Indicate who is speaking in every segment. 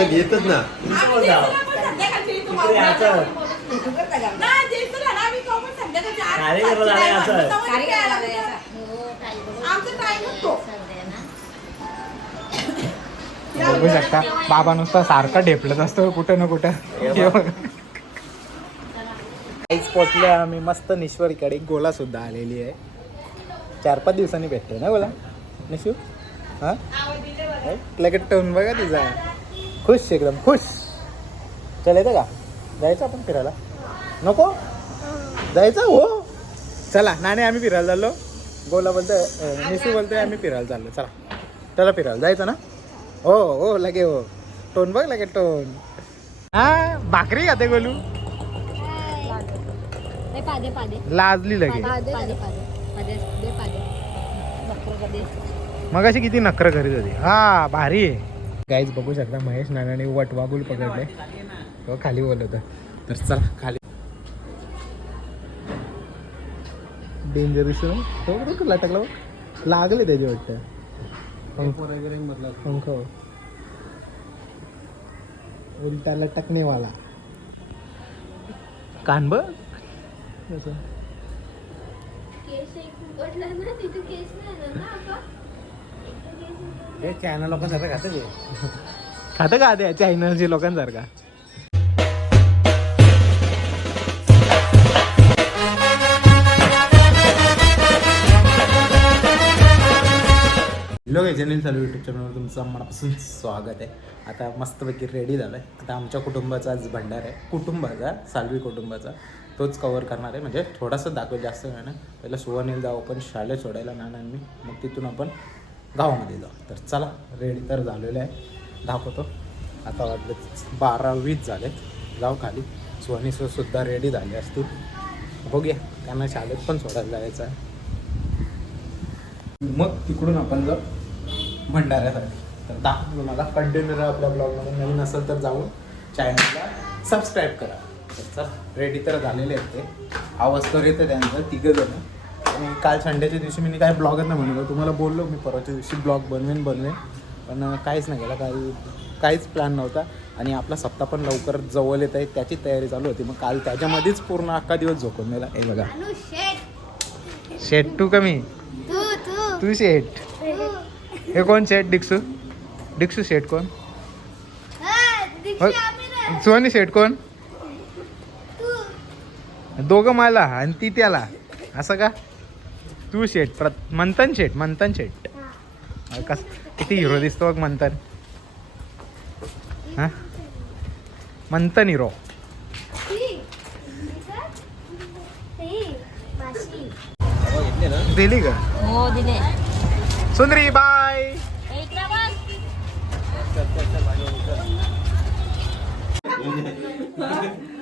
Speaker 1: घेतच ना.
Speaker 2: बघू शकता बाबा नुसता सारखा ढेपलत असतो कुठं ना कुठं. पोचले आम्ही. मस्त निश्वरीकडे. गोला सुद्धा आलेली आहे. चार पाच दिवसांनी भेटते ना गोला? निशू? हा? लगेच टोन बघा तिचा खुश एकदम खुश. चल येतं का? जायचं आपण फिरायला? नको? जायचं? हो. चला नाणे आम्ही फिरायला चाललो. गोला बोलतोय निशू बोलतोय आम्ही फिरायला चाललो. चला. चला फिरायला. जायचं ना? हो हो लगे हो. टोन बघ लगे टोन हा भाकरी खाते गोलू.
Speaker 3: पादे पादे
Speaker 2: लाजली लगे
Speaker 3: पादे पादे पादे दे पादे बकरं दे
Speaker 2: मग अशी किती नखर करीत होती. हा भारी आहे. काहीच बघू शकता महेश नानाने वटवागुल पकडले. तो खाली बोलत तर चला खाली. डेंजर दिसतो तो बरोबर लटकला. लागले त्याचे वाटतं. पंख- उलटा लटकने वाला कान बघ.
Speaker 3: केस एक उघडला ना तिथे केस नाही ना आता
Speaker 1: चॅनल लोकांसारखं खातं ते.
Speaker 2: खातं का त्या चायनाचे लोकांसारखा. हॅलो चॅनल चालू यूट्यूब चॅनलवर तुमचं मनापासून स्वागत आहे. आता मस्तपैकी रेडी झालं आहे आता आमच्या कुटुंबाचा आज भंडार आहे. कुटुंबाचा सालवी कुटुंबाचा. तोच कवर करणार आहे. म्हणजे थोडासा दाखवेल जास्त वेळ ना. पहिला सुवर्णील जाऊ आपण शाळेत सोडायला नानांनी. मग तिथून आपण गावामध्ये जाऊ. तर चला रेडी तर झालेलं आहे. दाखवतो. आता वाजले बारा वीस झालेत जाऊ खाली. सुवर्णी सुद्धा रेडी झाले असतील. बघूया. त्यांना शाळेत पण सोडायला जायचं आहे. मग तिकडून आपण जाऊ भंडाऱ्यासाठी तर दाखवतो मला कंटिन्यू आपल्या ब्लॉगमध्ये नवीन असेल तर जाऊन चॅनलला सबस्क्राईब करा. चल रेडी तर झालेले आहेत ते. आवाज तर येतं त्यांचं तिघं जण. आणि काल संडेच्या दिवशी मी काय ब्लॉगच नाही म्हणलं तुम्हाला बोललो मी परवाच्या दिवशी ब्लॉग बनवेन बनवेन. पण काहीच नाही केलं. काही काहीच प्लॅन नव्हता. आणि आपला सप्ताह पण लवकर जवळ येत आहे. त्याची तयारी चालू होती. मग काल त्याच्यामध्येच पूर्ण अख्खा दिवस झोपून दिला हे बघा.
Speaker 3: शेट
Speaker 2: शेट टू कमी
Speaker 3: तू तू.
Speaker 2: तू शेट हे कोण शेट डिक्सू डिक्सू शेट कोण? सोनी शेट कोण? दोघं मला आणि ती त्याला. असं का? तू शेट प्र मंथन शेट मंथन शेट. कस किती हिरो दिसतो बघ मंथन. हा? मंथन हिरो. दिली का?
Speaker 3: हो दिले.
Speaker 2: सुंदरी बाय.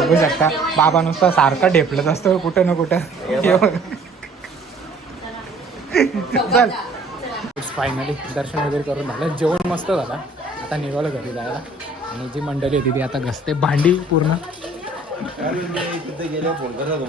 Speaker 3: बघू
Speaker 2: शकता. बाबा नुसता सारखा ढेपलत असतो कुठं ना कुठं. बघ. चल. फायनली दर्शन वगैरे करून झालं. जेवण मस्त झालं. आता निघालं घरी जायला. आणि जी मंडळी होती ती आता घसते. भांडी पूर्ण.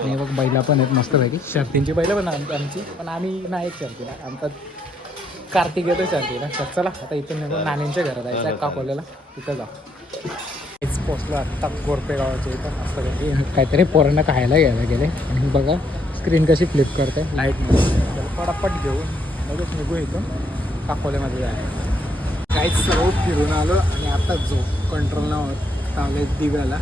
Speaker 2: आणि बघ बैला पण आहेत मस्त पैकी शर्तींची बैलं पण आम- आमची. पण आम्ही नाही शर्तीला. आमचा कार्तिक येतो शर्तीला. चला आता इथून निघून नाण्यांच्या घरात जायचं काकोल्याला तिथं जाऊ. पोचलो आत्ता गोरपे गावाच्या इथं मस्त पैकी. काहीतरी पोरांना खायला घ्यायला गेले. आणि बघा स्क्रीन कशी फ्लिप करते. लाईटमध्ये तर पटापट घेऊन लगेच निघू इथून. काकोल्यामध्ये जायला काहीच सर्व फिरून आलो आणि आता झोप कंट्रोल न होत आले दिव्याला.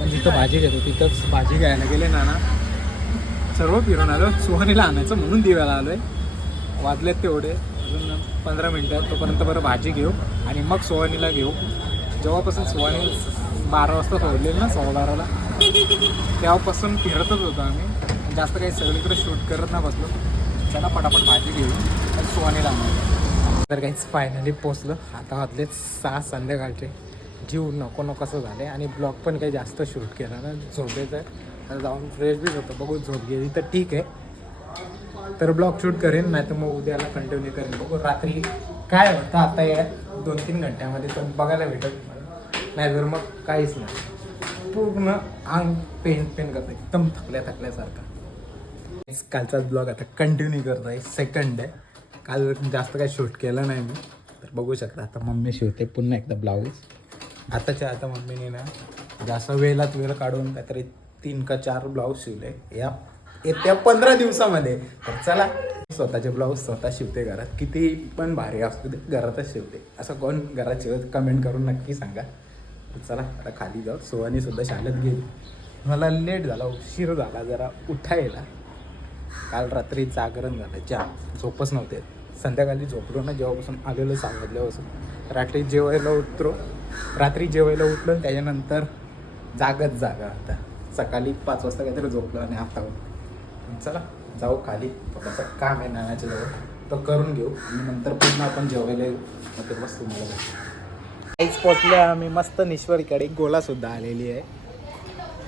Speaker 2: पण जिथं भाजी घेतो. तिथंच भाजी घ्यायला गेले नाना. सर्व फिरून आलो. सुहानीला आणायचं म्हणून दिव्याला आलोय. वाजलेत तेवढे. अजून पंधरा मिनटं. तोपर्यंत बरं भाजी घेऊ आणि मग सुहानीला घेऊ. जेव्हापासून सुहानी बारा वाजता सोडलेलं ना सव्वा बाराला तेव्हापासून फिरतच होतो आम्ही. जास्त काही सगळीकडे शूट करत ना बसलो. त्याला पटापट भाजी घेऊ आणि सुवानीला लागणार तर काहीच फायनली पोचलो आता वाजले सहा संध्याकाळचे. जीव नको नकोसं झाले. आणि ब्लॉग पण काही जास्त शूट केला ना. झोपेचं आहे. जाऊन फ्रेश बीच होतं. बघू झोप गेली तर ठीक आहे. तर ब्लॉग शूट करेन नाही तर मग उद्याला कंटिन्यू करेन. बघू रात्री काय होतं. आता या दोन तीन घंट्यामध्ये पण बघायला भेटत नाहीतर मग काहीच नाही. पूर्ण अंग पेन पेन करतं एकदम थकल्या थकल्यासारखा. कालचा ब्लॉग आता कंटिन्यू करत आहे सेकंड आहे. काल जास्त काही शूट केलं नाही मी. तर बघू शकता आता मम्मी शिवते पुन्हा एकदा ब्लाऊज आताच्या आता मम्मीने ना जास्त वेळात वेळ काढून काहीतरी तीन का चार ब्लाऊज शिवले. या येत्या पंधरा दिवसामध्ये. तर चला स्वतःचे ब्लाऊज स्वतः शिवते घरात. किती पण भारी असू दे घरातच शिवते. असं कोण घरात शिवत कमेंट करून नक्की सांगा. चला आता खाली जाऊ. सोहानी सुद्धा शाळेत गेली. मला लेट झाला उशीर झाला जरा उठायला काल रात्री जागरण झालं जाम. झोपच नव्हते. संध्याकाळी झोपलो ना जेव्हापासून आलेलो सांगितल्यापासून. रात्री जेवायला उतरो रात्री जेवायला उठलो त्याच्यानंतर जागत जागा आता. सकाळी पाच वाजता काहीतरी झोपलो आणि आता चला जाऊ खाली. थोडंसं काम आहे नाण्याच्या जवळ. तो करून घेऊ आणि नंतर पुन्हा आपण जेवायला येऊ. मग तेव्हाच तुम्हाला काहीच पोचले आम्ही मस्त निश्वरीकडे गोला सुद्धा आलेली आहे.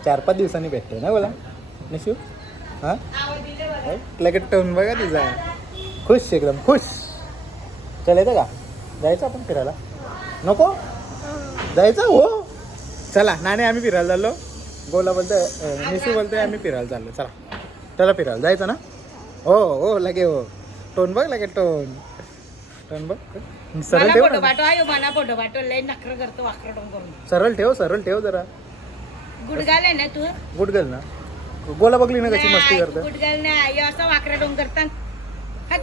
Speaker 2: चार पाच दिवसांनी भेटते ना गोला? निशू? हां? लगेच टोन बघा तिचा. खुश एकदम खुश. चल येतं का? जायचं आपण फिरायला? नको? जायचं? हो. चला नाणे आम्ही फिरायला चाललो. गोला बोलतोय निशू बोलतोय आम्ही फिरायला चाललो. चला चला फिरायला. जायचं ना? हो हो लगे हो. टोन बघ लगे टोन टोन बघ. सरळ
Speaker 4: मला
Speaker 2: ठेव
Speaker 4: फोटो
Speaker 2: ना.
Speaker 4: पाठव. आयो मला फोटो पाठव. लय नखर करतो वाकडं करून
Speaker 2: सरळ ठेव सरळ ठेव जरा.
Speaker 4: गुडगाल आहे ना तू?
Speaker 2: गर्ल ना. गोला बघली ना कशी मस्ती करते.
Speaker 4: गुडगाल नाही. आयो असं वाकडं डोंग करतात हट.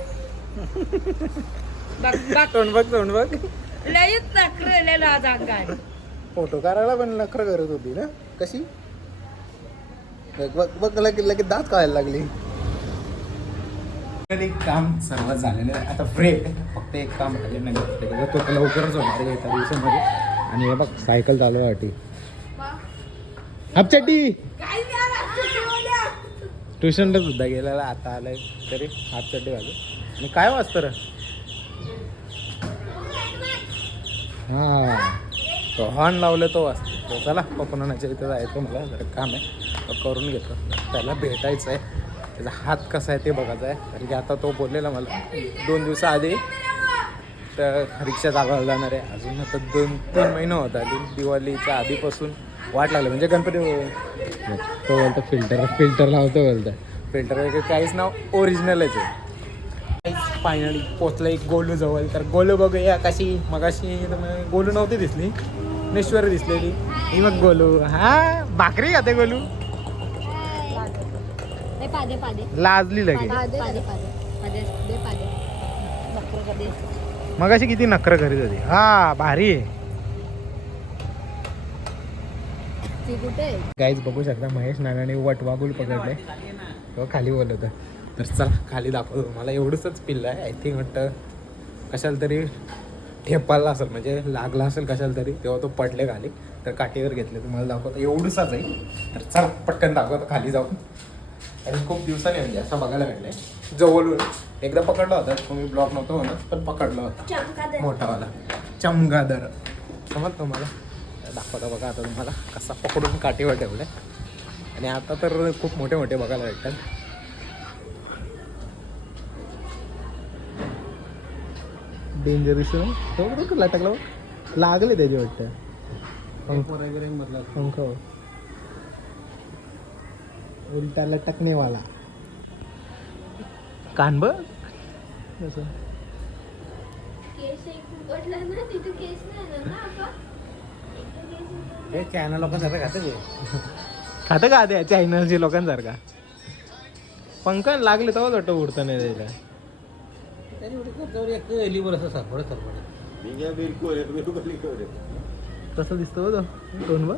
Speaker 4: बघ बघ.
Speaker 2: तोंड बघ तोंड बघ.
Speaker 4: लयच नखरलेलं आज अंगात.
Speaker 2: फोटो काढायला पण नखर करत होती ना. कशी? बघ बघ बघ लगेच लगेच दात कळायला लागली. काम सर्व झालेलं आहे. आता ब्रेक फक्त एक काम झाले नाही. तो तर लवकरच होणार आहे एका दिवसामध्ये. आणि हे बघ सायकल चालू आहे वाटी. हापचड्डी ट्युशनला सुद्धा गेलेला आता आलाय तरी हापचट्टी वाजू आणि काय वाजतं र? हा. तो हॉर्न लावलं तो वाजतो. तो चला नाच्या इथं जायचं मला. जरा काम आहे. तो करून घेतो. त्याला भेटायचं आहे. त्याचा हात कसा आहे ते बघायचं आहे. कारण की आता तो बोललेला मला दोन दिवसाआधी तर रिक्षा चालवायला जाणार आहे. अजून आता दोन तीन महिने होत आली. दिवाळीच्या आधीपासून वाट लागली. म्हणजे गणपती तो बोलतो फिल्टर फिल्टर लावतो बोलतो. फिल्टर वगैरे काहीच नाव ओरिजिनलच आहे. फायनली पोचलं एक गोलू जवळ. तर गोलू बघूया कशी मगाशी गोलू नव्हती दिसली. नेश्वर दिसलेली. ही मग गोलू. हा भाकरी खाते गोलू.
Speaker 3: पादे पादे.
Speaker 2: लाजली लगे
Speaker 3: पादे पादे पादे दे पादे. नखरं कधी?
Speaker 2: मगाशी किती नखरं करीत होती. हा भारी आहे.
Speaker 3: ती कुठे? आहे?
Speaker 2: गाईज बघू शकता महेश नानाने वटवागुल पकडले. तो खाली बोलत तर चला खाली दाखवतो मला एवढंच पिल्लं आहे. आय थिंक वाटतं कशाला तरी ठेपाला असेल. म्हणजे लागला असेल कशाला तरी. तेव्हा तो पडले खाली. तर काठीवर घेतले. तुम्हाला दाखवतो. एवढंचाच आहे. तर चला पटकन दाखवतो. खाली जाऊन. आणि खूप दिवसांनी म्हणजे असं बघायला भेटलंय. जवळून. एकदा पकडला होता तुम्ही ब्लॉक नव्हतो म्हणत पण पकडला होता. मोठावाला. चमगादर. समज तुम्हाला? दाखवता बघा आता तुम्हाला कसा पकडून काठीवर ठेवलाय. आणि आता तर खूप मोठे मोठे बघायला भेटतात. डेंजरस तो कुठला टाकला लागले त्याचे वाटतं. पंख. उलटा लटकने वाला कान बघ कसं.
Speaker 1: हे चॅनल लोकांसारखं खातं ते.
Speaker 2: खातं का त्या चायनलच्या लोकांसारखा. पंख लागले तेव्हाच वाटतं उडतं नाही त्याला. कसं दिसतो तो. दोन बघ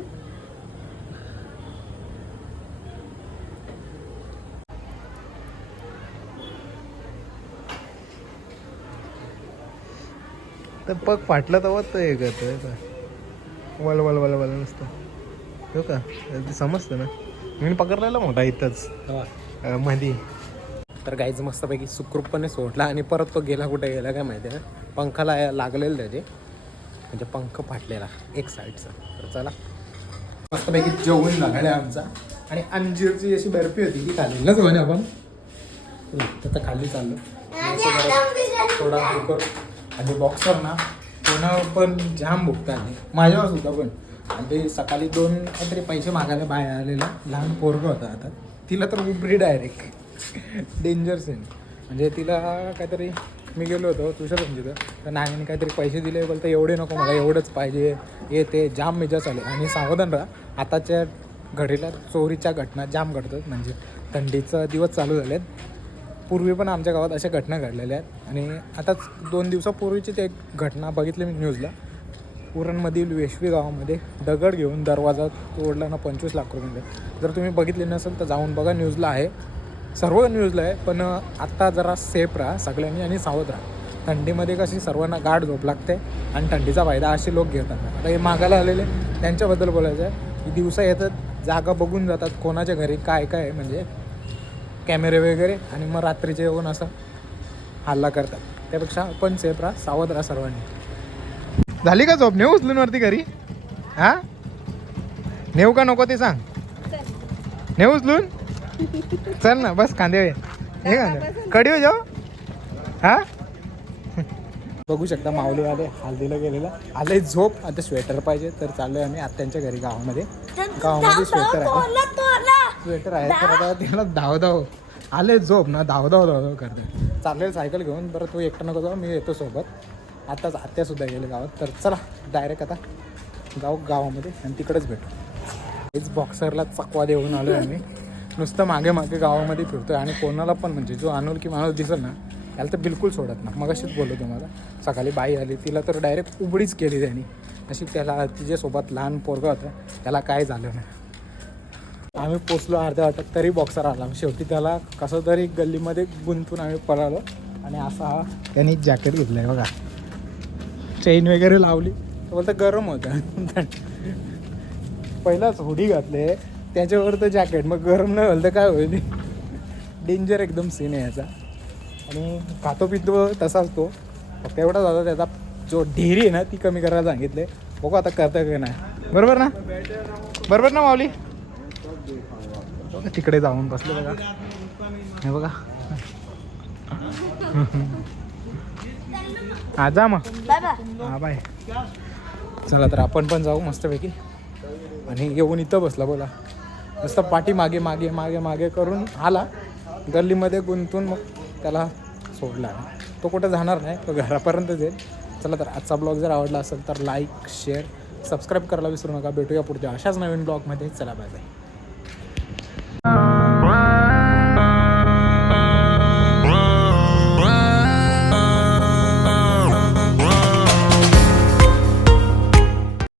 Speaker 2: तर पग फाटला तेव्हा तो हे करतोय का वल वल वल वल नसतं. हो का? ते समजतं ना. मी पकडलेला मोठा इथंच. मधी. तर गाईचं मस्तपैकी सुखरूपपणे सोडला आणि परत तो गेला कुठे गेला काय माहिती आहे. पंखाला लागलेलं त्याचे. म्हणजे पंख फाटलेला एक साईडचा. तर चला. मस्तपैकी जेवण आहे आमचा. आणि अंजीरची अशी बर्फी होती ती खाल्ली ना सोने आपण? तर खाली चाललो थोडा आणि बॉक्सर ना कोणावर पण जाम भुकता आले माझ्यावर सुद्धा पण. आणि ते सकाळी दोन काहीतरी पैसे मागायला बाहेर आलेला. लहान पोरगं होता आता. तिला तर उबरी डायरेक्ट डेंजर सीन म्हणजे तिला काहीतरी मी गेलो होतो तुझ्या तिथं तर नानीने काहीतरी पैसे दिले. बोलतं एवढे नको मला एवढंच पाहिजे. हे ते. जाम मेजा चालू आहे. आणि सावधान राहा. आताच्या घडीला चोरीच्या घटना जाम घडतात. म्हणजे थंडीचा दिवस चालू झालेत. पूर्वी पण आमच्या गावात अशा घटना घडलेल्या आहेत. आणि आताच दोन दिवसापूर्वीचीच एक घटना बघितली मी न्यूजला. उरणमधील वेशवी गावामध्ये दगड घेऊन दरवाजा तोडला ना पंचवीस लाख रुपये जर तुम्ही बघितले नसेल तर जाऊन बघा न्यूजला आहे. सर्व न्यूजला आहे पण आत्ता जरा सेफ राहा सगळ्यांनी आणि सावध राहा. थंडीमध्ये कशी सर्वांना गाढ झोप लागते आणि थंडीचा फायदा असे लोक घेतात. आता हे मागायला आलेले त्यांच्याबद्दल बोलायचं आहे की दिवसा येतात जागा बघून जातात कोणाच्या घरी काय काय म्हणजे कॅमेरे वगैरे आणि मग रात्रीचे येऊन असं हल्ला करतात. त्यापेक्षा आपण सेफ राहा सावध राहा सर्वांनी. झाली का झोप? नेऊ उचलून वरती घरी? हा? नेऊ का नको ते सांग. नेऊ उचलून? चल ना बस कांदे वे. हे कांदे कडी हो जाऊ. हा? बघू शकता माऊली आले हल्दीला गेलेला. आले झोप. आता स्वेटर पाहिजे तर चाललोय आम्ही आत्यांच्या घरी गावामध्ये. गावामध्ये स्वेटर आहे. स्वेटर आहे तर आता तिला धाव धाव आले झोप ना धाव धाव धाव करते. चाललेलं सायकल घेऊन बरं तू एकटं नको जाऊ मी येतो सोबत. आत्ताच आत्यासुद्धा गेले गावात. तर चला डायरेक्ट आता जाऊ गावामध्ये आणि तिकडेच भेटू. हेच बॉक्सरला चकवा देऊन आलो आहे आम्ही. नुसतं मागे मागे गावामध्ये फिरतो आहे आणि कोणाला पण म्हणजे जो अनोळखी माणूस दिसेल ना त्याला तर बिलकुल सोडत ना मग अशीच बोललो तुम्हाला सकाळी बाई आली तिला तर डायरेक्ट उबडीच केली त्यांनी. अशी त्याला तिच्यासोबत लहान पोरगा होता त्याला काय झालं नाही. आम्ही पोचलो अर्ध्या वाटत तरी बॉक्सर आला. शेवटी त्याला कसं तरी गल्लीमध्ये गुंतून आम्ही पळालो. आणि असा हा त्यांनी जॅकेट घेतलं आहे बघा. चेन वगैरे लावली. तर बोलतं गरम होतं. पहिलाच हुडी घातले. त्याच्यावर तर जॅकेट मग गरम नाही झालं तर काय होईल? डेंजर एकदम सीन आहे याचा. आणि खातो पितो तसाच तो. फक्त एवढाच आता त्याचा जो ढेरी आहे ना ती कमी करायला सांगितले. बघू आता करतं का नाही. बरोबर ना? बरोबर ना माऊली? तिकडे जाऊन बसले बघा. हे बघा. हा जा मग. हा बाय. चला तर आपण पण जाऊ मस्तपैकी. आणि येऊन इथं बसला बोला. मस्त पाठी मागे मागे मागे मागे करून आला. गल्लीमध्ये गुंतून मग त्याला सोडला. तो कुठं जाणार नाही तो घरापर्यंतच येईल चला तर आजचा ब्लॉग जर आवडला असेल तर लाईक शेअर सबस्क्राईब करायला विसरू नका. भेटूया पुढच्या अशाच नवीन ब्लॉगमध्ये. चला बाय बाय.